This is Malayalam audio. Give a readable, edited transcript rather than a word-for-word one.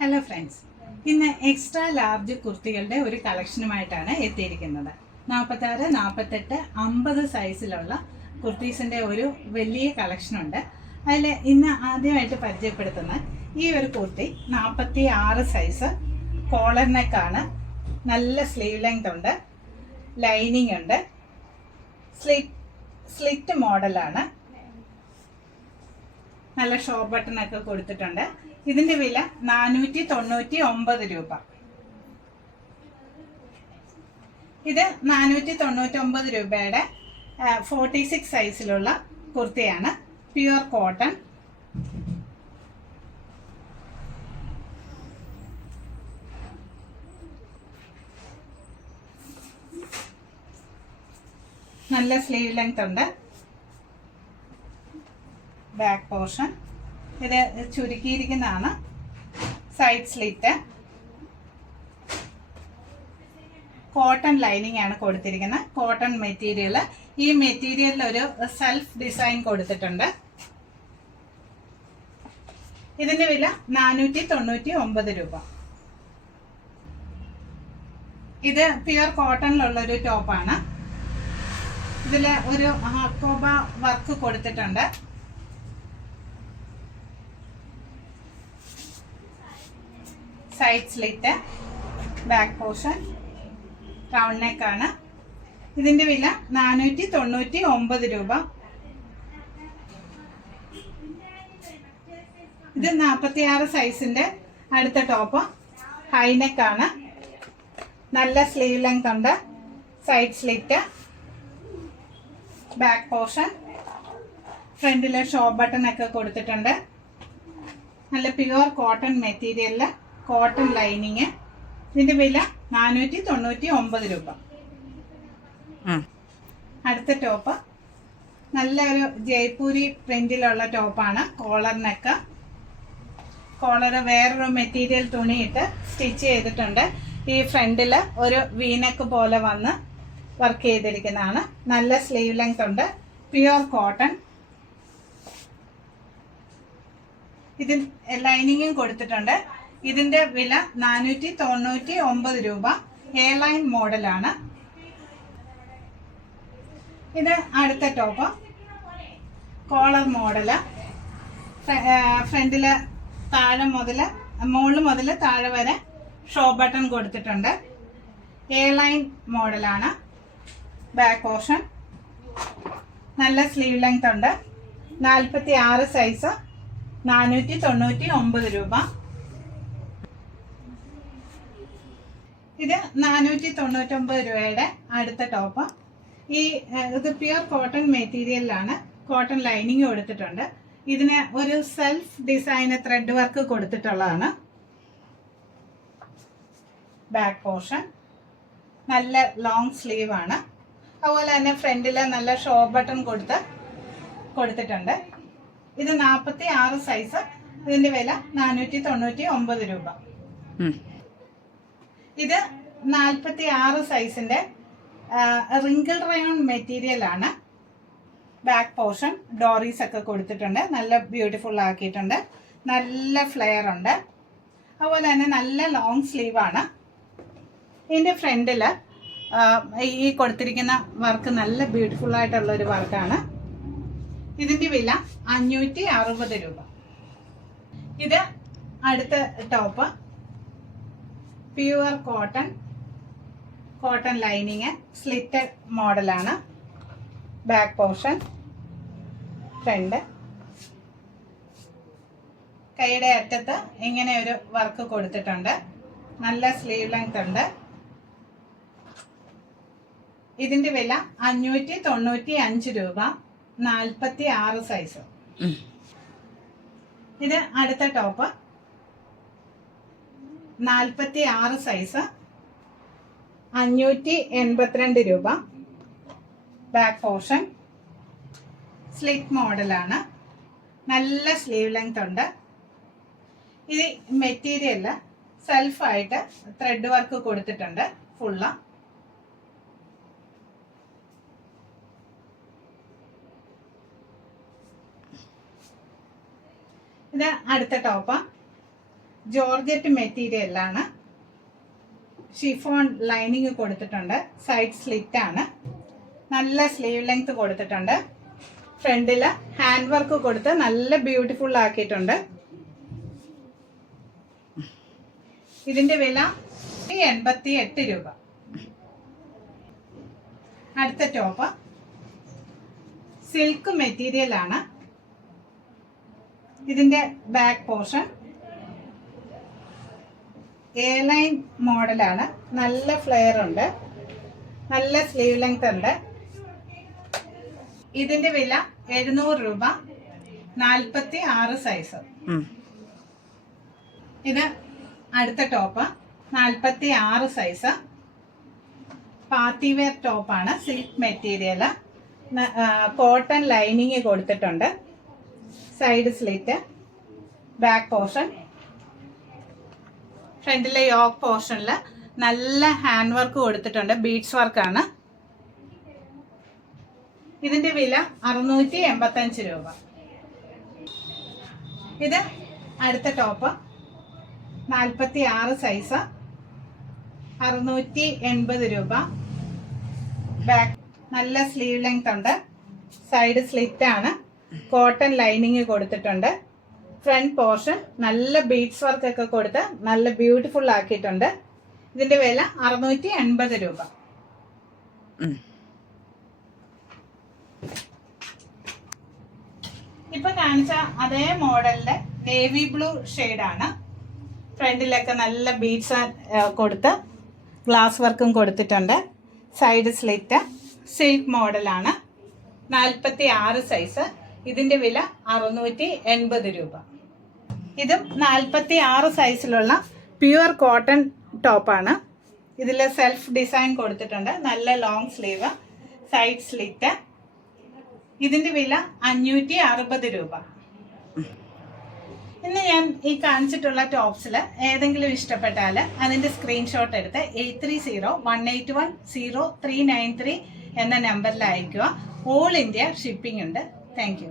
ഹലോ ഫ്രണ്ട്സ്, ഇന്ന് എക്സ്ട്രാ ലാർജ് കുർത്തികളുടെ ഒരു കളക്ഷനുമായിട്ടാണ് എത്തിയിരിക്കുന്നത്. 46, 48, 50 സൈസിലുള്ള കുർത്തീസിൻ്റെ ഒരു വലിയ കളക്ഷനുണ്ട്. അതിൽ ഇന്ന് ആദ്യമായിട്ട് പരിചയപ്പെടുത്തുന്ന ഈ ഒരു കുർത്തി 46 സൈസ് കോളർ നെക്കാണ്. നല്ല സ്ലീവ് ലെങ്ത് ഉണ്ട്, ലൈനിങ് ഉണ്ട്, സ്ലിറ്റ് മോഡലാണ്. നല്ല ഷോപ്പ് ബട്ടൺ ഒക്കെ കൊടുത്തിട്ടുണ്ട്. ഇതിന്റെ വില 499 രൂപ. ഇത് 499 രൂപയുടെ 46 സൈസിലുള്ള കുർത്തിയാണ്. Pure cotton. നല്ല സ്ലീവ് ലെങ്ത് ഉണ്ട്. ബാക്ക് പോർഷൻ ഇത് ചുരുക്കിയിരിക്കുന്നതാണ്. സൈഡ് സ്ലിറ്റ്, കോട്ടൺ ലൈനിങ് ആണ് കൊടുത്തിരിക്കുന്നത്. Cotton material. ഈ മെറ്റീരിയലിൽ ഒരു സെൽഫ് ഡിസൈൻ കൊടുത്തിട്ടുണ്ട്. ഇതിന്റെ വില 499 രൂപ. ഇത് പ്യുവർ കോട്ടണിലുള്ള ഒരു ടോപ്പാണ്. ഇതിൽ ഒരു ഹക്കോബ വർക്ക് കൊടുത്തിട്ടുണ്ട്. Side slit, back portion, round neck ആണ്. ഇതിന്റെ വില 499 രൂപ. ഇത് 46 സൈസിന്റെ അടുത്ത ടോപ്പ്. ഹൈനെക്ക് ആണ്. നല്ല സ്ലീവ് ലെങ്ത് ഉണ്ട്. സൈഡ് സ്ലിറ്റ്, ബാക്ക് പോർഷൻ, ഫ്രണ്ടിലെ ഷോപ്പ് ബട്ടൺ ഒക്കെ കൊടുത്തിട്ടുണ്ട്. നല്ല പ്യുവർ കോട്ടൺ മെറ്റീരിയലില് കോട്ടൺ ലൈനിങ്. ഇതിന്റെ വില 499 രൂപ. അടുത്ത ടോപ്പ് നല്ലൊരു ജയ്പൂരി പ്രിന്റിലുള്ള ടോപ്പാണ്. Collar neck. കോളർ വേറൊരു മെറ്റീരിയൽ തുണിയിട്ട് സ്റ്റിച്ച് ചെയ്തിട്ടുണ്ട്. ഈ ഫ്രണ്ടില് ഒരു വീനെക്ക് പോലെ വന്ന് വർക്ക് ചെയ്തിരിക്കുന്നതാണ്. നല്ല സ്ലീവ് ലെങ്ത് ഉണ്ട്. Pure cotton. ഇതിൽ ലൈനിങ്ങും കൊടുത്തിട്ടുണ്ട്. ഇതിന്റെ വില 499 രൂപ. എ ലൈൻ മോഡലാണ്. ഇത് അടുത്ത ടോപ്പ്. Collar model. ഫ്രണ്ടില് മുകളിൽ മുതൽ താഴെ വരെ ഷോപ്പ് ബട്ടൺ കൊടുത്തിട്ടുണ്ട്. എ ലൈൻ മോഡലാണ്. Back portion. നല്ല സ്ലീവ് ലെങ്ത് ഉണ്ട്. 46 സൈസ്. 499 രൂപ. ഇത് 499 രൂപയുടെ അടുത്ത ടോപ്പ്. ഇത് പ്യുവർ കോട്ടൺ മെറ്റീരിയലിലാണ്. കോട്ടൺ ലൈനിങ് കൊടുത്തിട്ടുണ്ട്. ഇതിന് ഒരു സെൽഫ് ഡിസൈന് ത്രെഡ് വർക്ക് കൊടുത്തിട്ടുള്ളതാണ്. Back portion. നല്ല ലോങ് സ്ലീവ് ആണ്. അതുപോലെ തന്നെ ഫ്രണ്ടിൽ നല്ല ഷോപ്പ് ബട്ടൺ കൊടുത്തിട്ടുണ്ട്. ഇത് 46 സൈസ്. ഇതിന്റെ വില 499 രൂപ. ഇത് 46 സൈസിന്റെ റിങ്കിൾ റയോൺ മെറ്റീരിയൽ ആണ്. ബാക്ക് പോർഷൻ ഡോറീസ് ഒക്കെ കൊടുത്തിട്ടുണ്ട്. നല്ല ബ്യൂട്ടിഫുൾ ആക്കിയിട്ടുണ്ട്. നല്ല ഫ്ലെയർ ഉണ്ട്. അതുപോലെ തന്നെ നല്ല ലോങ് സ്ലീവ് ആണ്. ഇതിന്റെ ഫ്രണ്ടില് ഈ കൊടുത്തിരിക്കുന്ന വർക്ക് നല്ല ബ്യൂട്ടിഫുൾ ആയിട്ടുള്ള ഒരു വർക്കാണ്. ഇതിന്റെ വില 560 രൂപ. ഇത് അടുത്ത top. Pure cotton lining, slit മോഡലാണ്. Back portion, front. കൈയുടെ അറ്റത്ത് ഇങ്ങനെ ഒരു വർക്ക് കൊടുത്തിട്ടുണ്ട്. നല്ല സ്ലീവ് ലെങ്ത് ഉണ്ട്. ഇതിന്റെ വില 595 രൂപ. 46 സൈസ്. ഇത് അടുത്ത ടോപ്പ്. 46 സൈസ്. 582 രൂപ. Back portion. സ്ലിറ്റ് മോഡലാണ്. നല്ല സ്ലീവ് ലെങ്ത് ഉണ്ട്. ഇത് മെറ്റീരിയല് സെൽഫായിട്ട് ത്രെഡ് വർക്ക് കൊടുത്തിട്ടുണ്ട്. ഫുള്ള്. ഇത് അടുത്ത ടോപ്പ്. ജോർജറ്റ് മെറ്റീരിയലാണ്. ഷിഫോൺ ലൈനിങ് കൊടുത്തിട്ടുണ്ട്. സൈഡ് സ്ലിറ്റ് ആണ്. നല്ല സ്ലീവ് ലെങ്ത് കൊടുത്തിട്ടുണ്ട്. ഫ്രണ്ടിൽ ഹാൻഡ് വർക്ക് കൊടുത്ത് നല്ല ബ്യൂട്ടിഫുൾ ആക്കിയിട്ടുണ്ട്. ഇതിന്റെ വില 88 രൂപ. അടുത്ത ടോപ്പ് സിൽക്ക് മെറ്റീരിയൽ ആണ്. ഇതിന്റെ ബാക്ക് പോർഷൻ എ ലൈൻ മോഡലാണ്. നല്ല ഫ്ലെയർ ഉണ്ട്. നല്ല സ്ലീവ് ലെങ്ത് ഉണ്ട്. ഇതിന്റെ വില 700 രൂപ. 46 സൈസ്. ഇത് അടുത്ത ടോപ്പ് 46 സൈസ്. പാർട്ടി വെയർ ടോപ്പാണ്. Silk material. കോട്ടൺ ലൈനിങ് കൊടുത്തിട്ടുണ്ട്. Side slit. Back portion. ഫ്രണ്ടിലെ യോക്ക് പോർഷനിൽ നല്ല ഹാൻഡ് വർക്ക് കൊടുത്തിട്ടുണ്ട്. ബീഡ്സ് വർക്കാണ്. ഇതിന്റെ വില 685 രൂപ. ഇത് അടുത്ത ടോപ്പ് 46 സൈസ്. 680 രൂപ. ബാക്ക് നല്ല സ്ലീവ് ലെങ്ത് ഉണ്ട്. സൈഡ് സ്ലിറ്റ് ആണ്. കോട്ടൺ ലൈനിങ് കൊടുത്തിട്ടുണ്ട്. ഫ്രണ്ട് പോർഷൻ നല്ല ബീഡ്സ് വർക്ക് ഒക്കെ കൊടുത്ത് നല്ല ബ്യൂട്ടിഫുൾ ആക്കിയിട്ടുണ്ട്. ഇതിന്റെ വില 680 രൂപ. ഇപ്പൊ കാണിച്ച അതേ മോഡലിന്റെ നേവി ബ്ലൂ ഷെയ്ഡാണ്. ഫ്രണ്ടിലൊക്കെ നല്ല ബീഡ്സ് കൊടുത്ത് ഗ്ലാസ് വർക്കും കൊടുത്തിട്ടുണ്ട്. Side slit. സിൽക്ക് മോഡലാണ്. 46 സൈസ്. ഇതിന്റെ വില 680 രൂപ. ഇതും 46 സൈസിലുള്ള പ്യുവർ കോട്ടൺ ടോപ്പാണ്. ഇതിൽ സെൽഫ് ഡിസൈൻ കൊടുത്തിട്ടുണ്ട്. നല്ല ലോങ് സ്ലീവ്. Side slit. ഇതിന്റെ വില 560 രൂപ. ഇന്ന് ഞാൻ ഈ കാണിച്ചിട്ടുള്ള ടോപ്സിൽ ഏതെങ്കിലും ഇഷ്ടപ്പെട്ടാൽ അതിന്റെ സ്ക്രീൻഷോട്ട് എടുത്ത് 8301810393 എന്ന നമ്പറിൽ അയക്കുക. ഓൾ ഇന്ത്യ ഷിപ്പിംഗ് ഉണ്ട്. Thank you.